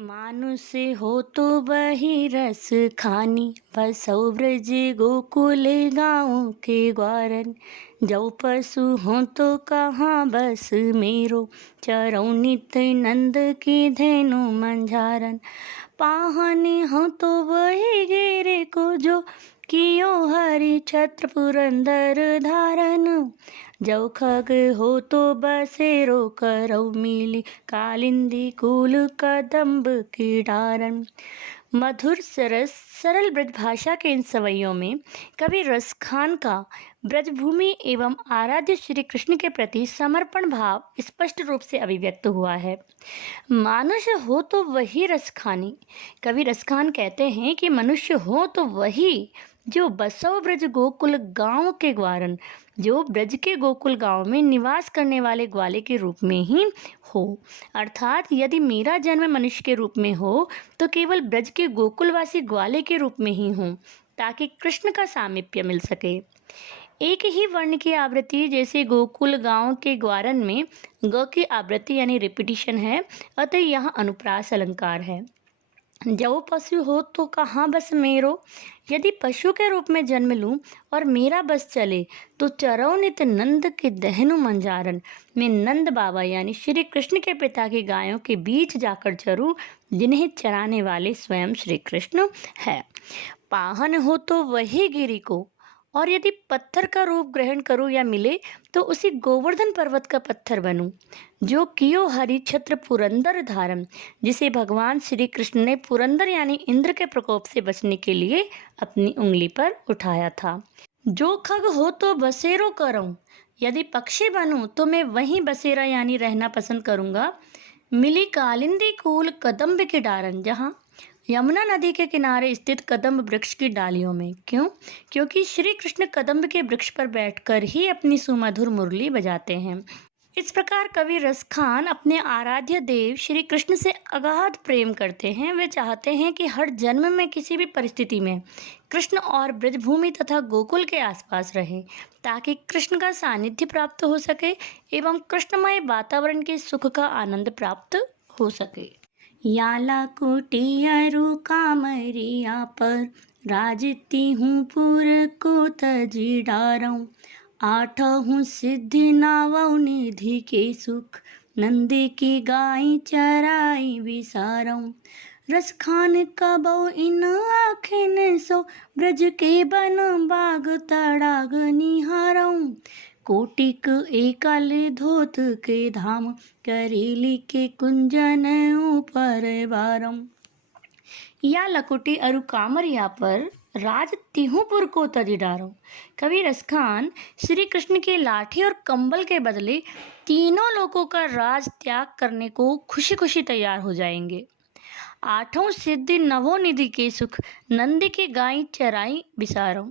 मानुष हो तो वही रस खानी, बसौ ब्रज गोकुल गाँव के ग्वारन। जौ पशु हो तो कहाँ बस मेरो, चरौ नित नंद की धेनु मंझारन। पाहनी हो तो वही गिरे को जो, कियो हरि छत्र पुरंदर धारन। जौ खग हो तो बसेरो करौ मिली, कालिंदी कुल कदम्ब की डारन। मधुर सरस सरल ब्रज भाषा के इन सवैयों में कवि रसखान का ब्रजभूमि एवं आराध्य श्री कृष्ण के प्रति समर्पण भाव स्पष्ट रूप से अभिव्यक्त हुआ है। मनुष्य हो तो वही रसखानी। कवि रसखान कहते हैं कि मनुष्य हो तो वही जो बसव ब्रज गोकुल गांव के ग्वारन, जो ब्रज के गोकुल गांव में निवास करने वाले ग्वाले के रूप में ही हो। अर्थात यदि मेरा जन्म मनुष्य के रूप में हो तो केवल ब्रज के गोकुलवासी ग्वाले के रूप में ही हो, ताकि कृष्ण का सामीप्य मिल सके। एक ही वर्ण की आवृत्ति जैसे गोकुल गांव के ग्वारन में ग की आवृत्ति यानी रिपीटिशन है, अतः यहाँ अनुप्रास अलंकार है। जब पशु हो तो कहाँ बस मेरो, यदि पशु के रूप में जन्म लूं और मेरा बस चले तो चरौ नित नंद के दहनु मंजारन, मैं नंद बाबा यानी श्री कृष्ण के पिता की गायों के बीच जाकर चरूं, जिन्हें चराने वाले स्वयं श्री कृष्ण है। पाहन हो तो वही गिरी को, और यदि पत्थर का रूप ग्रहण करूं या मिले तो उसी गोवर्धन पर्वत का पत्थर बनूं, जो कियो हरि छत्र पुरंदर धारम, जिसे भगवान श्री कृष्ण ने पुरंदर यानी इंद्र के प्रकोप से बचने के लिए अपनी उंगली पर उठाया था। जो खग हो तो बसेरो करऊं, यदि पक्षी बनूं तो मैं वहीं बसेरा यानी रहना पसंद करूंगा। मिली कालिंदी कूल कदम्ब के डारन, जहाँ यमुना नदी के किनारे स्थित कदम्ब वृक्ष की डालियों में। क्यों? क्योंकि श्री कृष्ण कदम्ब के वृक्ष पर बैठकर ही अपनी सुमधुर मुरली बजाते हैं। इस प्रकार कवि रसखान अपने आराध्य देव श्री कृष्ण से अगाध प्रेम करते हैं। वे चाहते हैं कि हर जन्म में किसी भी परिस्थिति में कृष्ण और ब्रजभूमि तथा गोकुल के आसपास रहे, ताकि कृष्ण का सानिध्य प्राप्त हो सके एवं कृष्णमय वातावरण के सुख का आनंद प्राप्त हो सके। याला कुटियरु कामरिया पर, राजती हूँ पुर को तजी डारऊं। आठहूँ सिद्धि नावौ निधि के सुख, नंदी की गाय चराई विसारऊं। रसखान कबौ इन आखिन सो, ब्रज के बन बाग तड़ाग निहारऊं। कोटिक एकल धोत के धाम, करेली के कुंजन ऊपर बारम। या लकुटी अरु कामरिया पर, राज तिहुपुर को तजी डारो। कवि रसखान श्री कृष्ण के लाठी और कंबल के बदले तीनों लोगों का राज त्याग करने को खुशी खुशी तैयार हो जाएंगे। आठों सिद्धि नवों निधि के सुख, नंदी की गाय चराई बिसारो।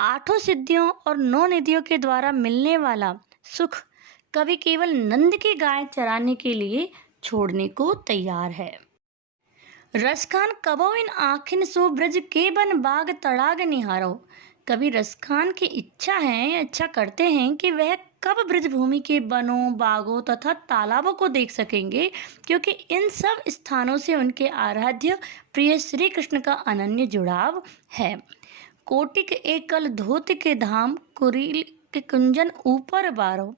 आठों सिद्धियों और 9 निधियों के द्वारा मिलने वाला सुख कवि केवल नंद की गाय चराने के लिए छोड़ने को तैयार है। रसखान कबो इन आखिन सो, ब्रज के बन बाग तड़ाग निहारो। कवि रसखान की इच्छा है, इच्छा करते हैं कि वह कब ब्रजभूमि के बनों, बागों तथा तालाबों को देख सकेंगे, क्योंकि इन सब स्थानों से उनके आराध्य प्रिय श्री कृष्ण का अनन्य जुड़ाव है। कोटिक एकल धोत के धाम, कुरील के कुंजन ऊपर बारो।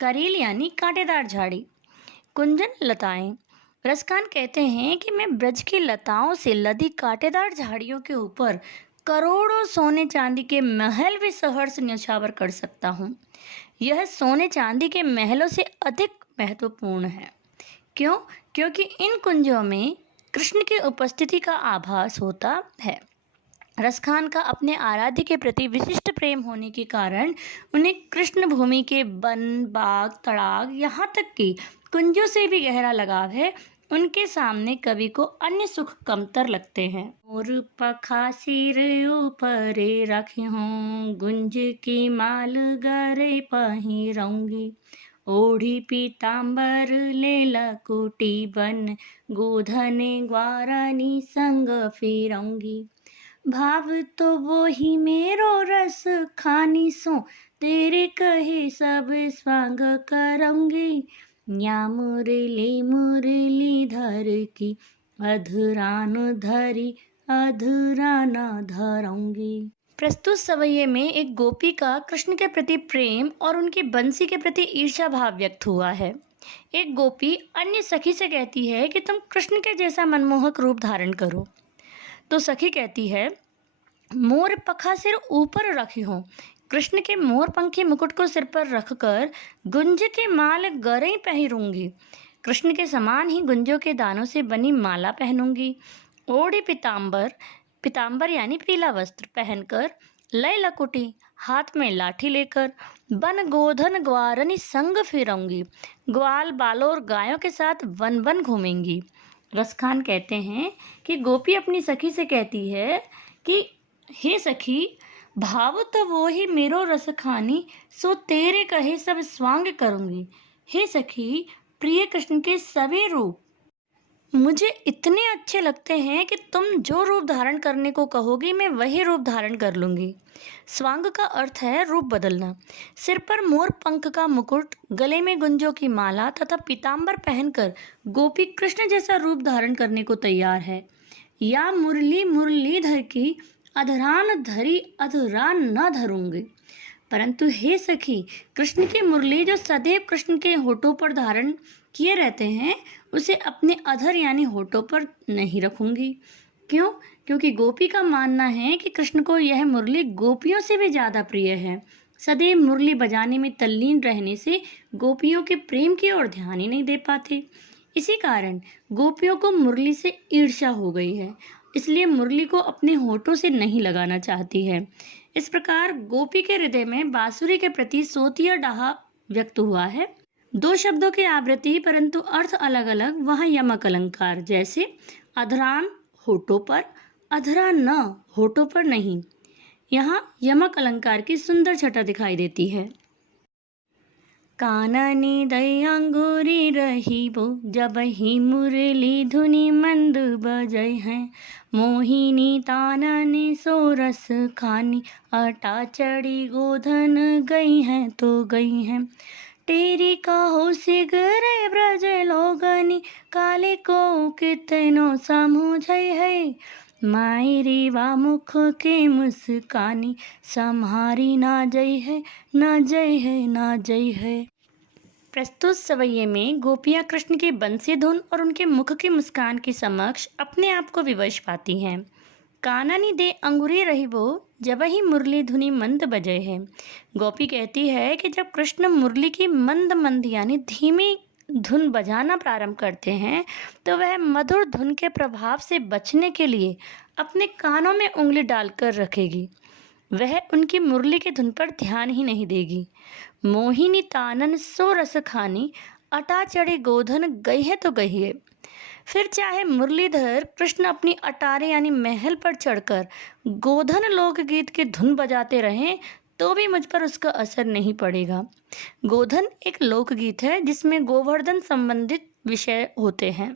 करील यानी कांटेदार झाड़ी, कुंजन लताएं। रसखान कहते हैं कि मैं ब्रज की लताओं से लदी कांटेदार झाड़ियों के ऊपर करोड़ों सोने चांदी के महल भी सहर्ष न्यौछावर कर सकता हूँ। यह सोने चांदी के महलों से अधिक महत्वपूर्ण है। क्यों? क्योंकि इन कुंजों में कृष्ण की उपस्थिति का आभास होता है। रसखान का अपने आराध्य के प्रति विशिष्ट प्रेम होने के कारण उन्हें कृष्ण भूमि के वन, बाग, तड़ाग, यहाँ तक कि कुंजों से भी गहरा लगाव है। उनके सामने कवि को अन्य सुख कमतर लगते हैं। और पखा सिर ऊपर रखे हों, गुंज की माल गरे पहिरऊंगी। ओढ़ी पीताम्बर ले लकुटी बन, गोधने ग्वारनी संग फिरऊंगी। भाव तो वो ही मेरो रस खानी सो, तेरे कहे सब स्वांग करऊंगी। या मुरली मुरली धर की, अधरा न धरी अधरा न धरूंगी। प्रस्तुत सवैये में एक गोपी का कृष्ण के प्रति प्रेम और उनकी बंसी के प्रति ईर्ष्या भाव व्यक्त हुआ है। एक गोपी अन्य सखी से कहती है कि तुम कृष्ण के जैसा मनमोहक रूप धारण करो। तो सखी कहती है, मोर पखा सिर ऊपर रखी हो। कृष्ण के मोर पंखी मुकुट को सिर पर रखकर गुंज के माल गरई पहनूंगी। कृष्ण के समान ही गुंजों के दानों से बनी माला पहनूंगी। ओढ़ी पीताम्बर, पीताम्बर यानी पीला वस्त्र पहनकर, लय लकुटी हाथ में लाठी लेकर, बन गोधन ग्वारनी संग फिरूंगी। ग्वाल बालों और गायों के साथ वन वन घूमेंगी। रसखान कहते हैं कि गोपी अपनी सखी से कहती है कि हे सखी, भाव तो वो ही मेरो रस खानी, सो तेरे कहे सब स्वांग करूंगी। हे सखी, प्रिय कृष्ण के सभी रूप मुझे इतने अच्छे लगते हैं कि तुम जो रूप धारण करने को कहोगी मैं वही रूप धारण कर लूंगी। स्वांग का अर्थ है रूप बदलना। सिर पर मोर पंख का मुकुट, गले में गुंजों की माला तथा पीताम्बर पहनकर गोपी कृष्ण जैसा रूप धारण करने को तैयार है। या मुरली मुरलीधर की अधरान धरी अधरान न धरूंगी। परंतु हे सखी, कृष्ण की मुरली जो सदैव कृष्ण के होठों पर धारण किए रहते हैं, उसे अपने अधर यानी होठों पर नहीं रखूंगी। क्यों? क्योंकि गोपी का मानना है कि कृष्ण को यह मुरली गोपियों से भी ज्यादा प्रिय है। सदैव मुरली बजाने में तल्लीन रहने से गोपियों के प्रेम की ओर ध्यान ही नहीं दे पाते। इसी कारण गोपियों को मुरली से ईर्ष्या हो गई है, इसलिए मुरली को अपने होठों से नहीं लगाना चाहती है। इस प्रकार गोपी के हृदय में बांसुरी के प्रति सोतिया डाहा व्यक्त हुआ है। दो शब्दों की आवृत्ति परंतु अर्थ अलग अलग, वहाँ यमक अलंकार, जैसे अधरान होठों पर, अधरा न होठों पर नहीं। यहाँ यमक अलंकार की सुंदर छटा दिखाई देती है। काननी दई अंगूरी रही वो, जब ही मुरली धुनी मंद बजय है। मोहिनी ताननी सोरस खानी, अटा चढ़ी गोधन गई हैं तो गई हैं। तेरी कहो सिगरे ब्रज लोगनी, काले को कितनो समझै है। माई रीवा मुख के मुस्कानी, सम्हारी ना जय है ना जय है ना जय है। प्रस्तुत सवैये में गोपियां कृष्ण की बंसी धुन और उनके मुख की मुस्कान के समक्ष अपने आप को विवश पाती हैं। काननी दे अंगूरी रही वो, जब ही मुरली धुनी मंद बजे है। गोपी कहती है कि जब कृष्ण मुरली की मंद मंद यानी धीमी धुन बजाना प्रारंभ करते हैं तो वह मधुर धुन के प्रभाव से बचने के लिए अपने कानों में उंगली डालकर रखेगी। वह उनकी मुरली की धुन पर ध्यान ही नहीं देगी। मोहिनी तानन सो रस खानी, अटा चढ़ी गोधन गई है तो गई है। फिर चाहे मुरलीधर कृष्ण अपनी अटारे यानी महल पर चढ़कर गोधन लोकगीत की धुन बजाते रहें तो भी मुझ पर उसका असर नहीं पड़ेगा। गोधन एक लोकगीत है जिसमें गोवर्धन संबंधित विषय होते हैं,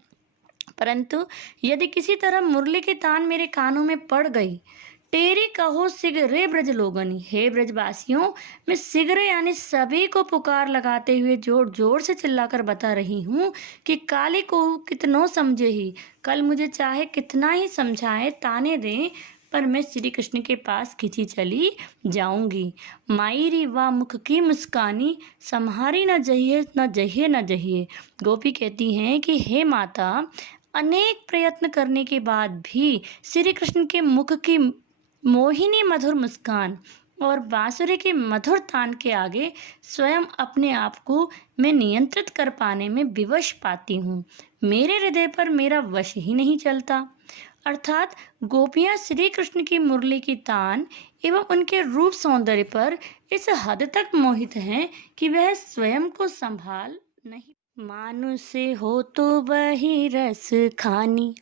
परंतु यदि किसी तरह मुरली की तान मेरे कानों में पड़ गई, तेरी कहो सिगरे ब्रज लोगनी, हे ब्रजवासियों, मैं सिगरे यानी सभी को पुकार लगाते हुए जोर जोर से चिल्लाकर बता रही हूँ कि काली को कितनों समझे ही, कल मुझे चाहे कितना ही समझाए ताने दें, पर मैं श्री कृष्ण के पास खिंची चली जाऊंगी। मायरी वा मुख की मुस्कानी, सम्हारी न जहिए न जहिए न जहिए। गोपी कहती हैं कि हे माता, अनेक प्रयत्न करने के बाद भी श्री कृष्ण के मुख की मोहिनी मधुर मुस्कान और बांसुरी के मधुर तान के आगे स्वयं अपने आप को मैं नियंत्रित कर पाने में विवश पाती हूँ। मेरे हृदय पर मेरा वश ही नहीं चलता। अर्थात गोपियाँ श्री कृष्ण की मुरली की तान एवं उनके रूप सौंदर्य पर इस हद तक मोहित हैं कि वह स्वयं को संभाल नहीं। मानुष हो तो वही रस खानी,